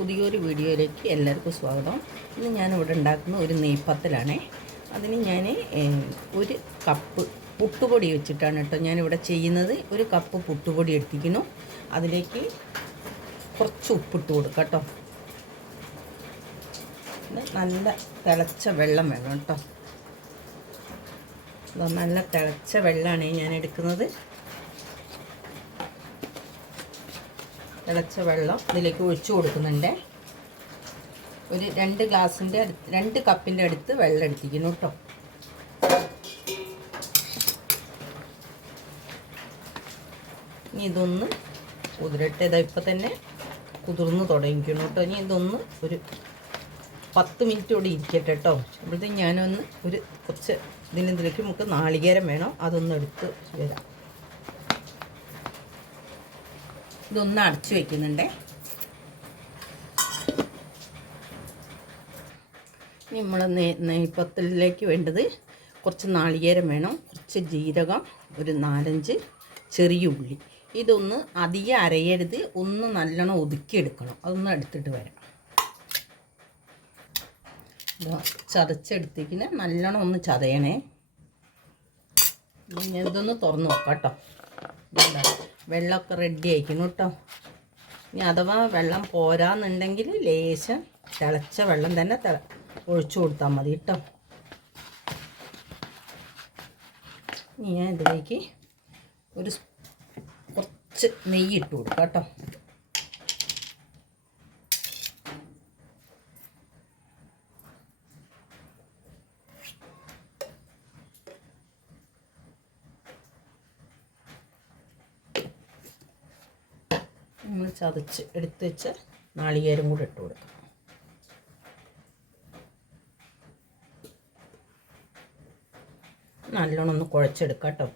പുതിയൊരു വീഡിയോയിലേക്ക് എല്ലാവർക്കും സ്വാഗതം. ഇന്ന് ഞാനിവിടെ ഉണ്ടാക്കുന്ന ഒരു നെയ്പ്പത്തലാണേ അതിന് ഞാൻ ഒരു കപ്പ് പുട്ടുപൊടി വെച്ചിട്ടാണ് കേട്ടോ ഞാനിവിടെ ചെയ്യുന്നത്. ഒരു കപ്പ് പുട്ടുപൊടി എടുത്തിരിക്കുന്നു. അതിലേക്ക് കുറച്ച് ഉപ്പിട്ട് കൊടുക്കാം കേട്ടോ. നല്ല തിളച്ച വെള്ളം വേണം കേട്ടോ. നല്ല തിളച്ച വെള്ളമാണ് ഞാൻ എടുക്കുന്നത്. തിളച്ച വെള്ളം ഇതിലേക്ക് ഒഴിച്ചു കൊടുക്കുന്നുണ്ട്. ഒരു രണ്ട് ഗ്ലാസിന്റെ അടുത്ത് രണ്ട് കപ്പിന്റെ അടുത്ത് വെള്ളം എടുത്തിരിക്കുന്നു കേട്ടോ. ഇനി ഇതൊന്ന് കുതിരട്ടെ. ഇതാ ഇപ്പം തന്നെ കുതിർന്ന് തുടങ്ങിക്കണം കേട്ടോ. ഇനി ഇതൊന്ന് ഒരു പത്ത് മിനിറ്റ് കൂടി ഇരിക്കട്ടെ കേട്ടോ. അപ്പോഴത്തേക്ക് ഞാനൊന്ന് ഒരു കുറച്ച് ഇതിനെന്തിലേക്ക് നമുക്ക് നാളികേരം വേണം. അതൊന്ന് എടുത്ത് വരാം. ഇതൊന്ന് അടച്ചു വെക്കുന്നുണ്ടേ. ഇനി നമ്മൾ നെയ്പ്പത്തിലേക്ക് വേണ്ടത് കുറച്ച് നാളികേരം വേണം. കുറച്ച് ജീരകം ഒരു നാലഞ്ച് ചെറിയ ഉള്ളി. ഇതൊന്ന് അധികം അരയരുത്. ഒന്ന് നല്ലോണം ഒതുക്കിയെടുക്കണം അതൊന്ന് എടുത്തിട്ട് വരാം. ചതച്ചെടുത്തേക്കിന് നല്ലോണം ഒന്ന് ചതയണേ. ഇതൊന്ന് തുറന്ന് നോക്കാം കേട്ടോ. ഇതാ വെള്ളമൊക്കെ റെഡി ആയിക്കണം കേട്ടോ. ഇനി അഥവാ വെള്ളം പോരാന്നുണ്ടെങ്കിൽ ലേശം തിളച്ച വെള്ളം തന്നെ തിള ഒഴിച്ചു കൊടുത്താൽ മതി കേട്ടോ. ഇനി ഞാൻ ഇതിലേക്ക് ഒരു കുറച്ച് നെയ്യ് ഇട്ട് കൊടുക്കാം കേട്ടോ. നമ്മൾ ചതച്ച് എടുത്ത് വെച്ച നാളികേരം കൂടെ ഇട്ട് കൊടുക്കാം. നല്ലോണം ഒന്ന് കുഴച്ചെടുക്കാം കേട്ടോ.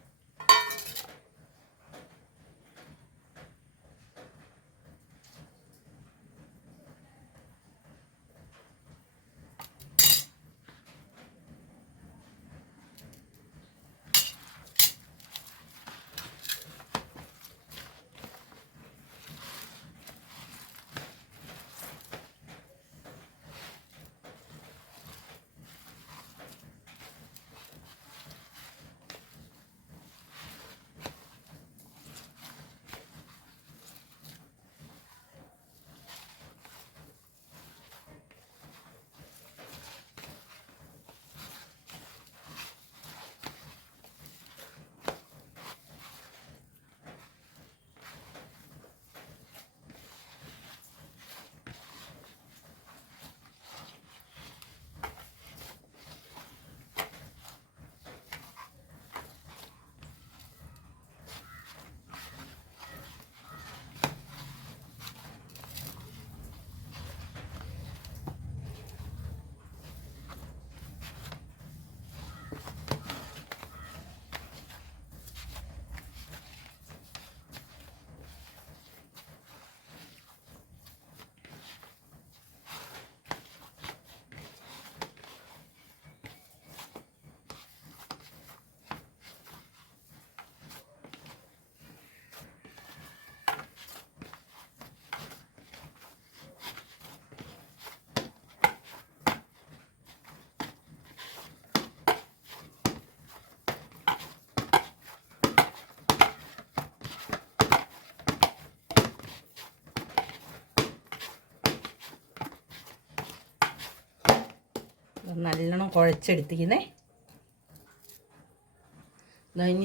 നല്ലോണം കുഴച്ചെടുത്തിരിക്കുന്നേ.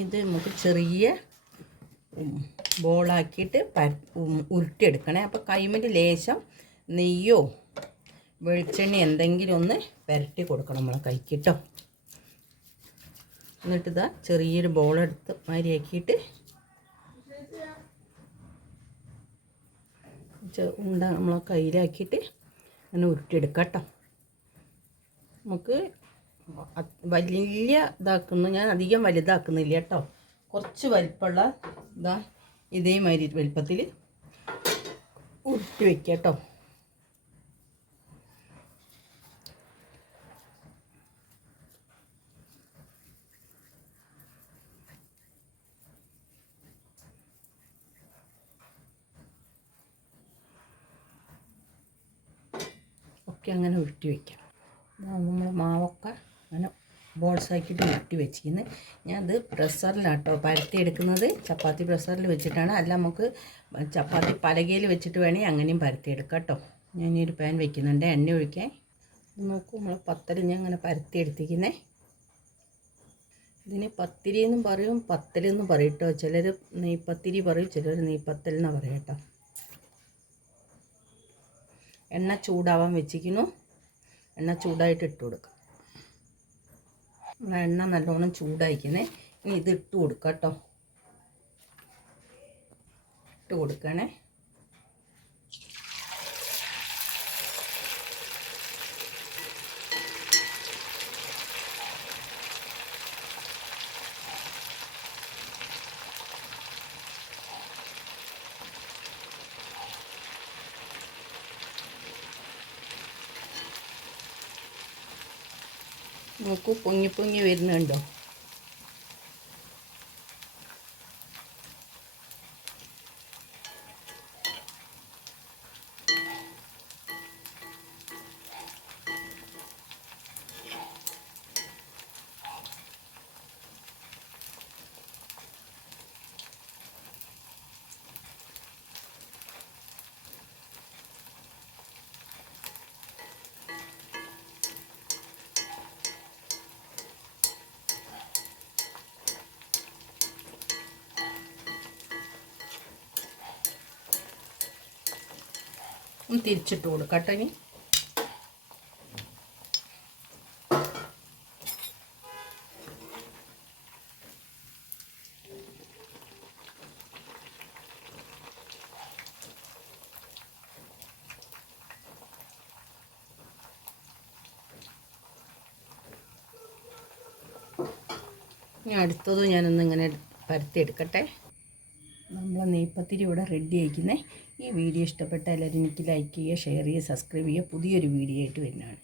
ഇത് നമുക്ക് ചെറിയ ബോളാക്കിയിട്ട് ഉരുട്ടിയെടുക്കണേ. അപ്പോൾ കൈമൽ ലേശം നെയ്യോ വെളിച്ചെണ്ണ എന്തെങ്കിലും ഒന്ന് പുരട്ടി കൊടുക്കണം നമ്മളെ കൈക്കിട്ടോ എന്നിട്ട് ഇതാ ചെറിയൊരു ബോളെടുത്ത് മാരിയാക്കിയിട്ട് ഉണ്ട നമ്മളെ കയ്യിലാക്കിയിട്ട് അങ്ങനെ ഉരുട്ടിയെടുക്കാം കേട്ടോ നമുക്ക് വലിയ ഇതാക്കുന്നു. ഞാൻ അധികം വലുതാക്കുന്നില്ല കേട്ടോ. കുറച്ച് വലിപ്പമുള്ള ഇതാ ഇതേമാതിരി വലിപ്പത്തിൽ ഉരുട്ടി വയ്ക്കുക കേട്ടോ. ഒക്കെ അങ്ങനെ ഉരുട്ടി വയ്ക്കാം നമ്മൾ മാവൊക്കെ അങ്ങനെ ബോൾസാക്കിയിട്ട് മുട്ടി വെച്ചിരിക്കുന്നത് ഞാൻ അത് പ്രഷറിലാട്ടോ പരത്തി എടുക്കുന്നത് ചപ്പാത്തി പ്രഷറിൽ വെച്ചിട്ടാണ്. അല്ല നമുക്ക് ചപ്പാത്തി പലകയിൽ വെച്ചിട്ട് വേണമെങ്കിൽ അങ്ങനെയും പരത്തി എടുക്കാം കേട്ടോ ഞാൻ ഒരു പാൻ വെക്കുന്നുണ്ട്. എണ്ണ ഒഴിക്കാൻ നോക്കൂ നമ്മൾ പത്തൽ ഞാൻ അങ്ങനെ പരത്തി എടുത്തിരിക്കുന്നത് ഇതിന് പത്തിരി എന്നും പറയും പത്തൽ എന്നും പറയും കേട്ടോ ചിലർ നെയ്പ്പത്തിരി പറയും ചിലർ നെയ്പ്പത്തൽ എന്നാണ് പറയാം കേട്ടോ എണ്ണ ചൂടാവാൻ വെച്ചിരിക്കുന്നു. എണ്ണ ചൂടായിട്ട് ഇട്ട് കൊടുക്കാം. എണ്ണ നല്ലോണം ചൂടായിക്കുന്നേ ഇനി ഇത് ഇട്ട് കൊടുക്കാം കേട്ടോ. ഇട്ട് കൊടുക്കണേ. നോക്കൂ പൊങ്ങി പൊങ്ങി വരുന്നുണ്ടോ? ഒന്ന് തിരിച്ചിട്ട് കൊടുക്കാം കേട്ടോ ഇനി. ഇനി അടുത്തതും ഞാനൊന്ന് ഇങ്ങനെ പരത്തിയെടുക്കട്ടെ നമ്മൾ നെയ്പ്പത്തിരി ഇവിടെ റെഡി ആയിരിക്കുന്നേ ഈ വീഡിയോ ഇഷ്ടപ്പെട്ട എനിക്ക് ലൈക്ക് ചെയ്യുക ഷെയർ ചെയ്യുക സബ്സ്ക്രൈബ് ചെയ്യുക. പുതിയൊരു വീഡിയോ ആയിട്ട് വരുന്നതാണ്.